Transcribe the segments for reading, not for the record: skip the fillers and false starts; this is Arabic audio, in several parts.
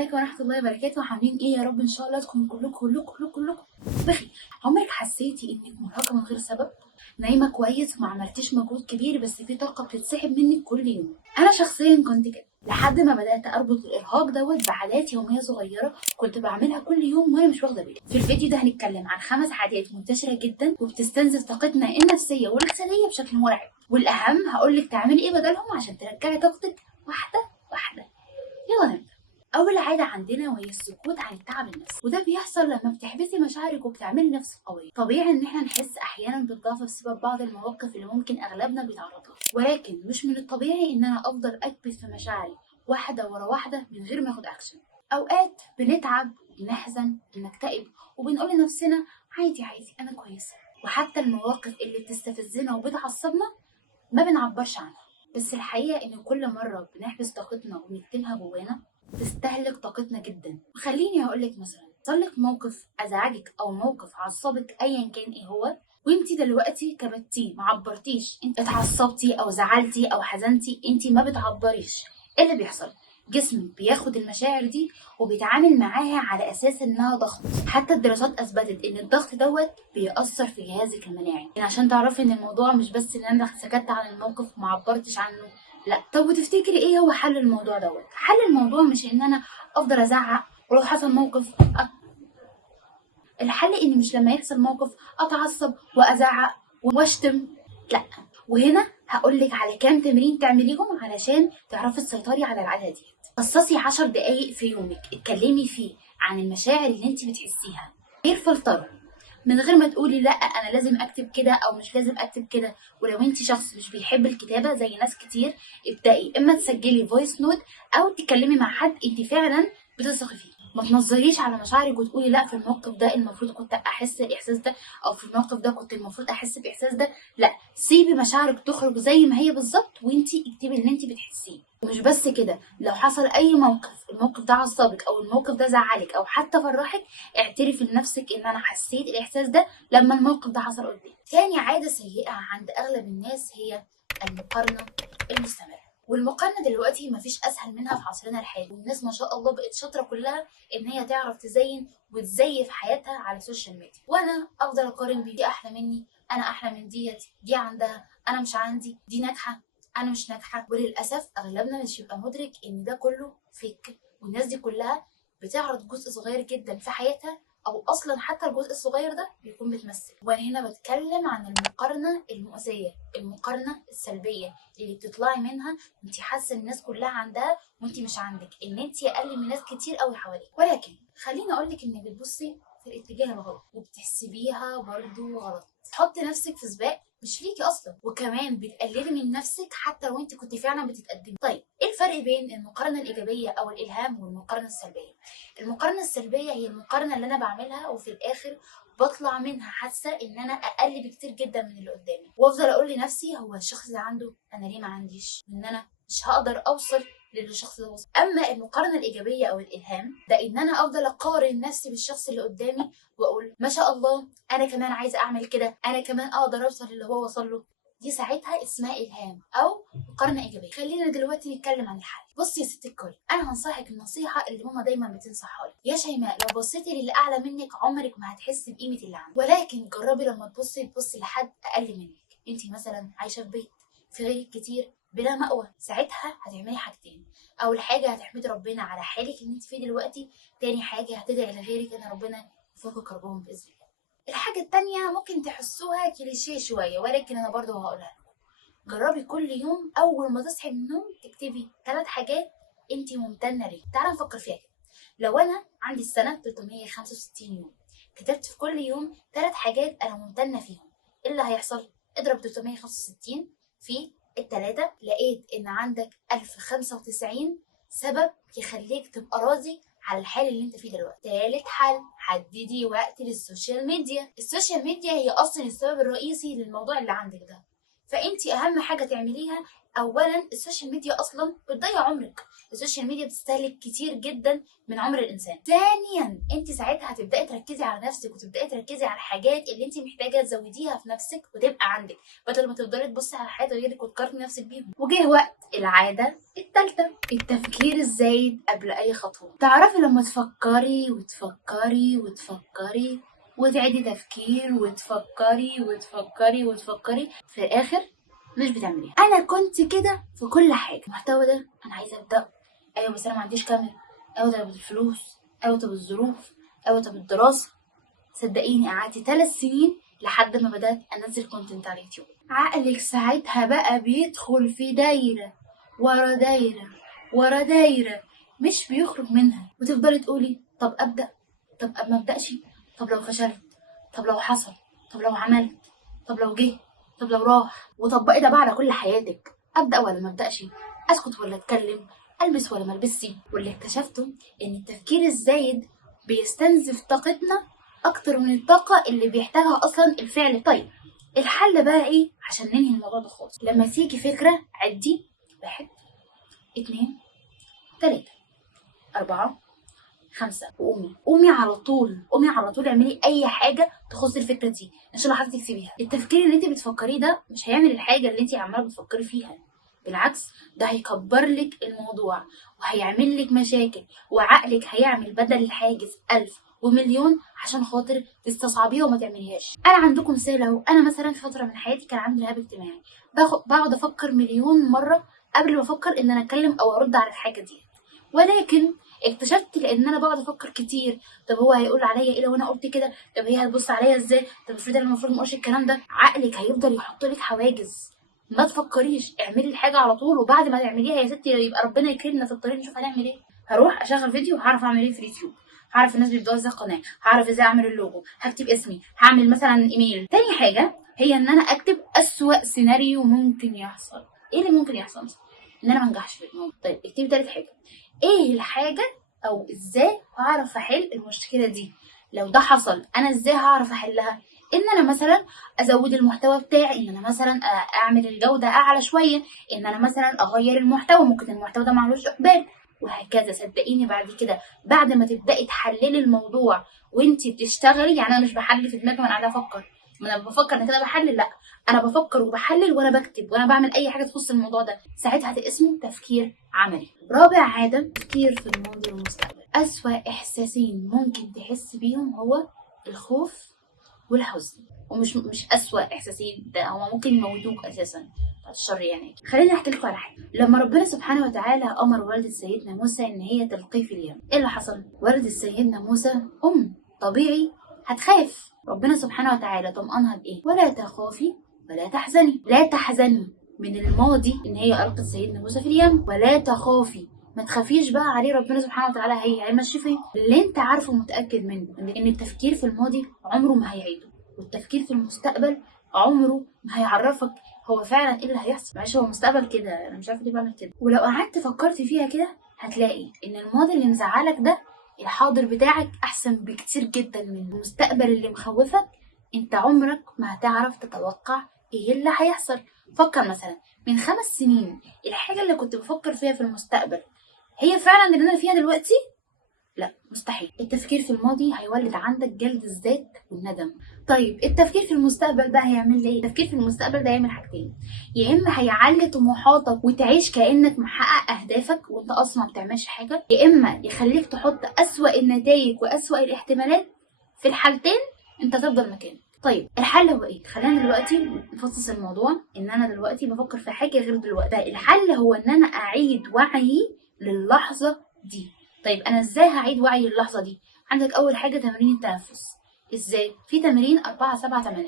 عليكم ورحمة الله وبركاته. عاملين ايه؟ يا رب ان شاء الله تكونوا كلكم بخير. عمرك حسيتي انك مرهقة من غير سبب؟ نايمة كويس وما عملتيش مجهود كبير بس في طاقة بتتسحب منك كل يوم. انا شخصيا كنت كده لحد ما بدأت اربط الارهاق بعادات يومية صغيرة كنت بعملها كل يوم وانا مش واخدة بالي. في الفيديو ده هنتكلم عن 5 عادات منتشرة جدا وبتستنزف طاقتنا النفسية والجسدية بشكل مرعب، والاهم هقولك تعملي ايه بدلهم عشان ترجعي طاقتك واحدة واحدة. يلا نبدأ. أول عادة عندنا وهي السكوت عن التعب النفسي، وده بيحصل لما بتحبسي مشاعرك وبتعملي نفسك قوية. طبيعي إن احنا نحس أحيانا بالضعف بسبب بعض المواقف اللي ممكن أغلبنا بيتعرض لها، ولكن مش من الطبيعي إن أنا أفضل أكبت في مشاعري واحدة ورا واحدة من غير ما آخد أكشن. أوقات بنتعب، بنحزن، بنكتئب، وبنقول لنفسنا عادي أنا كويسة، وحتى المواقف اللي بتستفزنا وبتعصبنا ما بنعبرش عنها. بس الحقيقة إن كل مرة بنحبس طاقتنا وبنكتمها جوانا تستهلك طاقتنا جدا. وخليني هقولك مثلا حصلك موقف أزعجك أو موقف عصبك أيا كان إيه هو، وانتي دلوقتي كبتيه معبرتيش، انت اتعصبتي أو زعلتي أو حزنتي، انتي ما بتعبريش. ايه اللي بيحصل؟ جسمك بياخد المشاعر دي وبيتعامل معاها على اساس انها ضغط. حتى الدراسات اثبتت ان الضغط بيأثر في جهازك المناعي. يعني عشان تعرفي ان الموضوع مش بس ان انا سكت عن الموقف وما عبرتش عنه، لا. طب وتفتكري ايه هو حل الموضوع حل الموضوع مش ان انا افضل ازعق ولو حصل موقف الحل ان مش لما يحصل موقف اتعصب وازعق واشتم، لا. وهنا هقولك على كام تمرين تعمليهم علشان تعرفي تسيطري على العادة دي. خصصي 10 دقايق في يومك اتكلمي فيه عن المشاعر اللي انت بتحسيها غير فلترة، من غير ما تقولي لا انا لازم اكتب كده او مش لازم اكتب كده. ولو انت شخص مش بيحب الكتابة زي ناس كتير، ابدأي اما تسجلي فويس نوت او تتكلمي مع حد انت فعلا بتثقي فيه. ما تنظريش على مشاعرك وتقولي لا في الموقف ده المفروض كنت احس الاحساس ده، او في الموقف ده كنت المفروض احس باحساس ده. لا، سيبي مشاعرك تخرج زي ما هي بالظبط وانتي اكتبي اللي انتي بتحسيه. ومش بس كده، لو حصل اي موقف الموقف ده عصبك او الموقف ده زعلك او حتى فرحك، اعترفي لنفسك ان انا حسيت الاحساس ده لما الموقف ده حصل قدامي. تاني عادة سيئة عند اغلب الناس هي المقارنة المستمرة. والمقارنة دلوقتي مفيش أسهل منها في عصرنا الحالي، والناس ما شاء الله بقت شاطرة كلها إن هي تعرف تزين وتزيف حياتها على السوشيال ميديا. وأنا أفضل أقارن دي أحلى مني، أنا أحلى من دي عندها، أنا مش عندي، دي ناجحة أنا مش ناجحة. وللأسف أغلبنا مش يبقى مدرك إن ده كله فيك، والناس دي كلها بتعرض جزء صغير جدا في حياتها، او اصلا حتى الجزء الصغير ده بيكون بتمثل. وانا هنا بتكلم عن المقارنه المؤذيه، المقارنه السلبيه اللي بتطلعي منها وانت حاسه ان الناس كلها عندها وانت مش عندك، ان انت اقل من ناس كتير قوي حواليك. ولكن خليني اقول لك انك بتبصي في الاتجاه الغلط وبتحسبيها برضو غلط. تحطي نفسك في سباق مش ليكي اصلا، وكمان بتقللي من نفسك حتى لو انت كنت فعلا بتتقدمي. طيب ايه الفرق بين المقارنه الايجابيه او الالهام والمقارنه السلبيه؟ المقارنه السلبيه هي المقارنه اللي انا بعملها وفي الاخر بطلع منها حاسه ان انا اقل بكتير جدا من اللي قدامي، وافضل اقول لنفسي هو الشخص ده عنده انا ليه ما عنديش، ان انا مش هقدر اوصل للي الشخص ده وصل. اما المقارنه الايجابيه او الالهام ده ان انا افضل اقارن نفسي بالشخص اللي قدامي واقول ما شاء الله انا كمان عايزه اعمل كده، انا كمان اقدر اوصل للي هو وصل له. دي ساعتها اسمها الهام او مقارنه ايجابيه. خلينا دلوقتي نتكلم عن الحل. بصي يا ست الكل، انا هنصحك النصيحه اللي ماما دايما بتنصحها لي. يا شيماء، لو بصيتي للي اعلى منك عمرك ما هتحسي بقيمه اللي عندك، ولكن جربي لما تبصي لحد اقل منك. انت مثلا عايشه في بيت في غيرك كتير بلا مأوى، ساعتها هتعملي حاجتين. اول حاجه هتحمدي ربنا على حالك اللي انت فيه دلوقتي، تاني حاجه هتدعي لغيرك ان ربنا يفك كربهم باذن الله. الحاجه التانيه ممكن تحسوها كليشيه شويه، ولكن انا برضو هقولها لكم. جربي كل يوم اول ما تصحي من النوم تكتبي 3 حاجات انت ممتنه ليه. تعالى نفكر فيها كده. لو انا عندي السنه 365 يوم، كتبت في كل يوم 3 حاجات انا ممتنه فيهم، ايه اللي هيحصل؟ اضرب 365 في التلاتة، لقيت ان عندك 1095 سبب يخليك تبقى راضي على الحال اللي انت فيه دلوقتي. تالت حل، حددي وقت للسوشيال ميديا. السوشيال ميديا هي اصلا السبب الرئيسي للموضوع اللي عندك ده، فانت اهم حاجه تعمليها اولا، السوشيال ميديا اصلا بتضيع عمرك، السوشيال ميديا بتستهلك كتير جدا من عمر الانسان. ثانيا انت ساعتها هتبداي تركزي على نفسك وتبداي تركزي على الحاجات اللي انت محتاجه تزوديها في نفسك وتبقى عندك، بدل ما تفضلي تبصي على حياه غيرك وتقارني نفسك بيهم. وجه وقت العاده الثالثه، التفكير الزايد قبل اي خطوه. تعرفي لما تفكري وتفكري وتفكري وتعيدي تفكير وتفكري وتفكري وتفكري، في الاخر مش بتعمليها. انا كنت كده في كل حاجه. المحتوى ده انا عايزه ابدا، ايوه بس انا ما عنديش كاميرا، ايوه طب الفلوس، ايوه طب الظروف، ايوه طب الدراسه. صدقيني قعدت 3 سنين لحد ما بدات انزل كونتنت على اليوتيوب. عقلك ساعتها بقى بيدخل في دايره ورا دايره ورا دايره مش بيخرج منها، وتفضلي تقولي طب ابدا، طب ما ابداش، طب لو فشلت، طب لو حصل، طب لو عملت، طب لو جه، طب لو راح. وطبقي ده بقى على كل حياتك، ابدا ولا ما ابداش، اسكت ولا اتكلم، البس ولا ما البسش. واللي اكتشفته ان التفكير الزايد بيستنزف طاقتنا اكتر من الطاقه اللي بيحتاجها اصلا الفعل. طيب الحل بقى ايه عشان ننهي الموضوع ده خالص؟ لما تيجي فكره عدي 1 2 3 4 5 وقومي على طول، قومي على طول اعملي اي حاجه تخص الفكره دي ان شاء الله حضرتك تكسبيها. التفكير اللي انت بتفكريه ده مش هيعمل الحاجه اللي انت عماله بتفكري فيها، بالعكس ده هيكبر لك الموضوع وهيعمل لك مشاكل، وعقلك هيعمل بدل الحاجز 1000 ومليون عشان خاطر تستصعبيها وما تعمليهاش. انا عندكم مثال اهو، انا مثلا في فتره من حياتي كان عندي رهاب اجتماعي، بقعد افكر مليون مره قبل ما افكر ان انا اتكلم او ارد على الحاجه دي. ولكن اكتشفت لان انا بقعد افكر كتير، طب هو هيقول عليا ايه لو انا قلت كده، طب هي هتبص عليا ازاي، طب افرض انا المفروض ما اقولش الكلام ده. عقلك هيفضل يحط لك حواجز. ما تفكريش، اعملي الحاجه على طول، وبعد ما تعمليها يا ستي يبقى ربنا يكرمنا في الطريق نشوف هنعمل ايه. هروح اشغل فيديو وهعرف اعمل ايه في اليوتيوب، هعرف الناس بيبداوا ازاي قناه، هعرف ازاي اعمل اللوجو، هكتب اسمي، هعمل مثلا ايميل. تاني حاجه هي ان انا اكتب اسوأ سيناريو ممكن يحصل. ايه اللي ممكن يحصل مثلا؟ ان انا ما انجحش في الموضوع. طيب اكتبي تالت حاجه، ايه الحاجه او ازاي هعرف احل المشكله دي؟ لو ده حصل انا ازاي هعرف احلها؟ ان انا مثلا ازود المحتوى بتاعي، ان انا مثلا اعمل الجوده اعلى شويه، ان انا مثلا اغير المحتوى، ممكن المحتوى ده معلوش اقبال، وهكذا. صدقيني بعد كده بعد ما تبداي تحللي الموضوع وانتي بتشتغلي، يعني انا مش بحلل في دماغي وانا قاعده افكر، ما انا بفكر انا كده بحلل، لا انا بفكر وبحلل وانا بكتب وانا بعمل اي حاجه تخص الموضوع ده. ساعتها اسمه تفكير عملي. رابع عاده، تفكير في الماضي والمستقبل. اسوأ احساسين ممكن تحس بيهم هو الخوف والحزن، ومش اسوأ احساسين، ده هو ممكن يموتوك اساسا بعد الشر يعني. خليني احكي لكم على حاجه. لما ربنا سبحانه وتعالى امر والده سيدنا موسى ان هي تلقيه في اليم، ايه اللي حصل؟ والده سيدنا موسى طبيعي هتخاف. ربنا سبحانه وتعالى طمأنها بايه؟ ولا تخافي ولا تحزني. لا تحزني من الماضي ان هي القت سيدنا موسى في اليم، ولا تخافي ما تخافيش بقى عليه، ربنا سبحانه وتعالى هيمشي فيه. اللي انت عارفه متاكد منه ان التفكير في الماضي عمره ما هيعيده، والتفكير في المستقبل عمره ما هيعرفك هو فعلا ايه اللي هيحصل. معلش هو المستقبل كده، انا مش عارفه ليه بعمل كده. ولو قعدت فكرت فيها كده هتلاقي ان الماضي اللي مزعلك ده الحاضر بتاعك احسن بكتير جدا من المستقبل اللي مخوفك. انت عمرك ما هتعرف تتوقع ايه اللي هيحصل. فكر مثلا من 5 سنين الحاجه اللي كنت بفكر فيها في المستقبل هي فعلا اللي انا فيها دلوقتي؟ لا مستحيل. التفكير في الماضي هيولد عندك جلد الذات والندم. طيب التفكير في المستقبل بقى هيعمل ايه؟ التفكير في المستقبل ده هيعمل حاجتين، يا اما هيعلي طموحاتك وتعيش كانك محقق اهدافك وانت اصلا ما بتعملش حاجه، يا اما يخليك تحط اسوأ النتائج واسوأ الاحتمالات. في الحالتين انت تفضل مكانك. طيب الحل هو ايه؟ خلينا دلوقتي نفصص الموضوع، ان انا دلوقتي بفكر في حاجه غير دلوقتي. الحل هو ان انا اعيد وعيي للحظه دي. طيب انا ازاي هعيد وعي اللحظه دي؟ عندك اول حاجه تمرين التنفس. ازاي؟ في تمرين 4 7 8.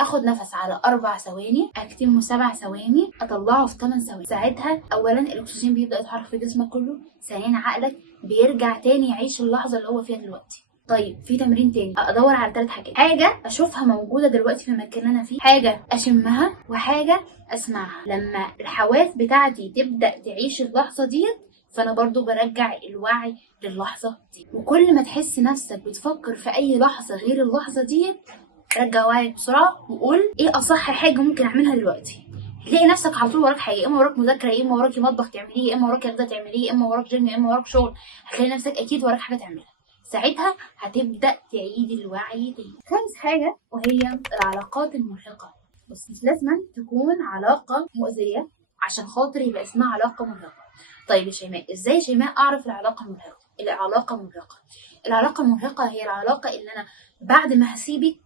اخد نفس على 4 ثواني، اكتمه 7 ثواني، اطلعه في 8 ثواني. ساعتها اولا الاكسجين بيبدا يتحرك في جسمك كله، ثانيا عقلك بيرجع تاني يعيش اللحظه اللي هو فيها دلوقتي. طيب في تمرين تاني، ادور على 3 حاجات، حاجه اشوفها موجوده دلوقتي في المكان اللي انا فيه، حاجه اشمها، وحاجه اسمعها. لما الحواس بتاعتي تبدا تعيش اللحظه ديت فانا برضو برجع الوعي للحظة دي. وكل ما تحس نفسك بتفكر في اي لحظة غير اللحظة دي رجع وعيك بسرعة وقول ايه اصح حاجة ممكن اعملها دلوقتي. هتلاقي نفسك على طول وراك حاجه، يا اما وراك مذاكره، يا اما وراكي مطبخ تعمليه، يا اما وراكي غدا تعمليه، يا اما وراك جيم، يا اما وراك شغل. هتلاقي نفسك اكيد وراك حاجه تعملها. ساعتها هتبدا تعيد الوعي تاني. خامس حاجه وهي العلاقات المرهقه. بس مش لازم تكون علاقه مؤذيه عشان خاطر يبقى اسمها علاقه مرهقه. طيب يا شيماء، ازاي يا شيماء اعرف العلاقه المرهقه؟ العلاقه المرهقه هي العلاقه اللي انا بعد ما هسيبك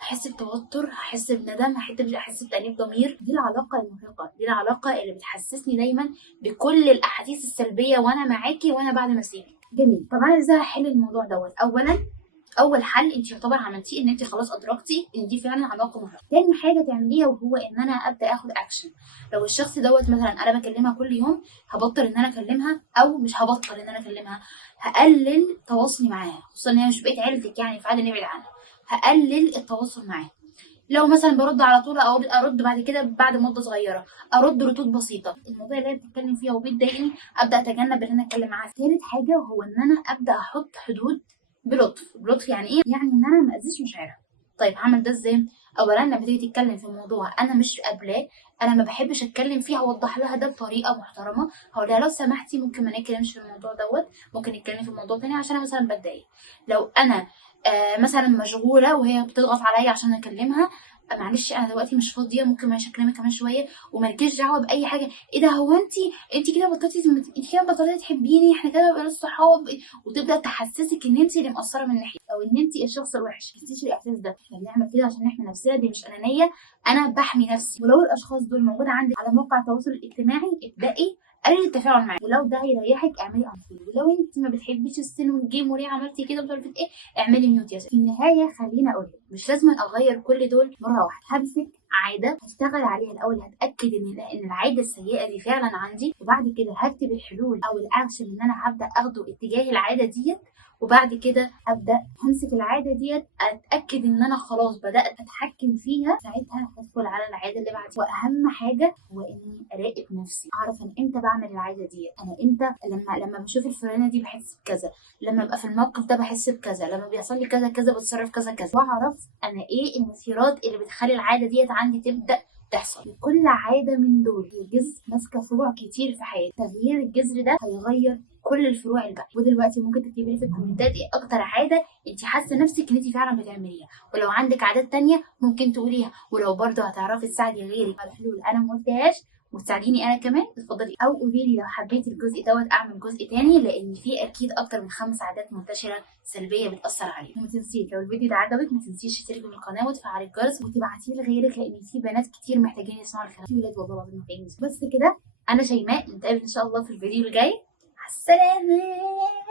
هحس بتوتر، هحس بندم، هحس بتأنيب ضمير. دي العلاقة المرهقة، دي العلاقة اللي بتحسسني دايما بكل الأحاسيس السلبية وأنا معاكي وأنا بعد ما أسيبك. جميل. طب أنا إزاي هحل الموضوع دوت؟ أولا، أول حل أنت يعتبر عملتيه إن أنت خلاص أدركتي إن دي فعلا علاقة مرهقة. تاني حاجة تعمليها وهو إن أنا أبدأ آخد أكشن. لو الشخص دوت مثلا أنا بكلمها كل يوم، هبطل إن أنا أكلمها، أو مش هبطل إن أنا أكلمها، هقلل تواصلي معاها، خصوصا إن هي مش بقيت عيلتك يعني فعادي نبعد عنها. هقلل التواصل معاها. لو مثلا برد على طول او ارد بعد كده بعد مده صغيره، ارد ردود بسيطه. المواضيع اللي هي بتتكلم فيها وبتضايقني ابدا اتجنب ان انا اتكلم معاها. ثالث حاجه وهو ان انا ابدا احط حدود بلطف يعني ايه؟ يعني ان انا ما اذيش مشاعرها. طيب هعمل ده ازاي؟ اولا لما تيجي تتكلم في موضوع انا مش قابلاه، انا ما بحبش اتكلم فيه، اوضح لها ده بطريقه محترمه. هقول لها لو سمحتي ممكن ما نتكلمش في الموضوع دوت، ممكن نتكلم في موضوع تاني عشان انا مثلا بتضايق. لو انا مثلا مشغوله وهي بتضغط عليا عشان اكلمها، معلش انا دلوقتي مش فاضيه، ممكن ماشي اكلمك كمان شويه، ومالكيش دعوه باي حاجه. ايه ده؟ هو انت كده بطلتي، انت كده بطلتي تحبيني، احنا كده بقينا صحاب. وتبدا تحسسك ان انت اللي مقصره من ناحيه، او ان انت الشخص الوحش. ما تحسيش الاحساس ده. احنا بنعمل كده عشان نحمي نفسنا، دي مش انانيه، انا بحمي نفسي. ولو الاشخاص دول موجوده عندك على موقع التواصل الاجتماعي، ابدأي قلل التفاعل معاه. ولو ده هيريحك اعملي انفولو. ولو انت ما بتحبيش السن والجيم وليه عملتي كده مش عارفه ايه، اعملي ميوت يا ستي. في النهايه خليني اقول لك مش لازم اغير كل دول مره واحده. همسك عاده هشتغل عليها الاول، هتاكد ان العاده السيئه دي فعلا عندي، وبعد كده هكتب الحلول او الاكشن اللي انا هبدا اخده اتجاه العاده ديت. وبعد كده ابدا همسك العاده ديت، اتاكد ان انا خلاص بدات اتحكم فيها. ساعتها هدخل على العاده اللي بعدها. واهم حاجه هو اني اراقب نفسي، اعرف انا امتى بعمل العاده ديت، انا امتى لما بشوف الفلانه دي بحس بكذا، لما ابقى في الموقف ده بحس بكذا، لما بيحصل لي كذا كذا بتصرف كذا كذا. واعرف انا ايه المثيرات اللي بتخلي العاده ديت عندي تبدا تحصل. كل عاده من دول هي جذر ماسكه فروع كتير في حياتي. تغيير الجذر ده هيغير كل الفروع الباقيه. ودلوقتي ممكن تكتبي لي في الكومنتات ايه اكتر عاده انت حاسه نفسك ان انت فعلا بتعمليها، ولو عندك عادات تانية ممكن تقوليها. ولو برضه هتعرفي تساعدي غيرك على حلول انا ما قلتهاش وتساعديني انا كمان، اتفضلي. او قولي لي لو حبيتي الجزء دوت اعمل جزء تاني، لان في اكيد اكتر من 5 عادات منتشره سلبيه بتاثر عليك. وما تنسيش لو الفيديو ده عجبك ما تنسيش تشتركي في القناه وتفعلي الجرس وتبعتيه لغيرك، لان في بنات كتير محتاجين يسمعوا الكلام. في ولاد والله العظيم محتاجين. بس كده، انا شيماء، نتقابل ان شاء الله في الفيديو الجاي. مع السلامه.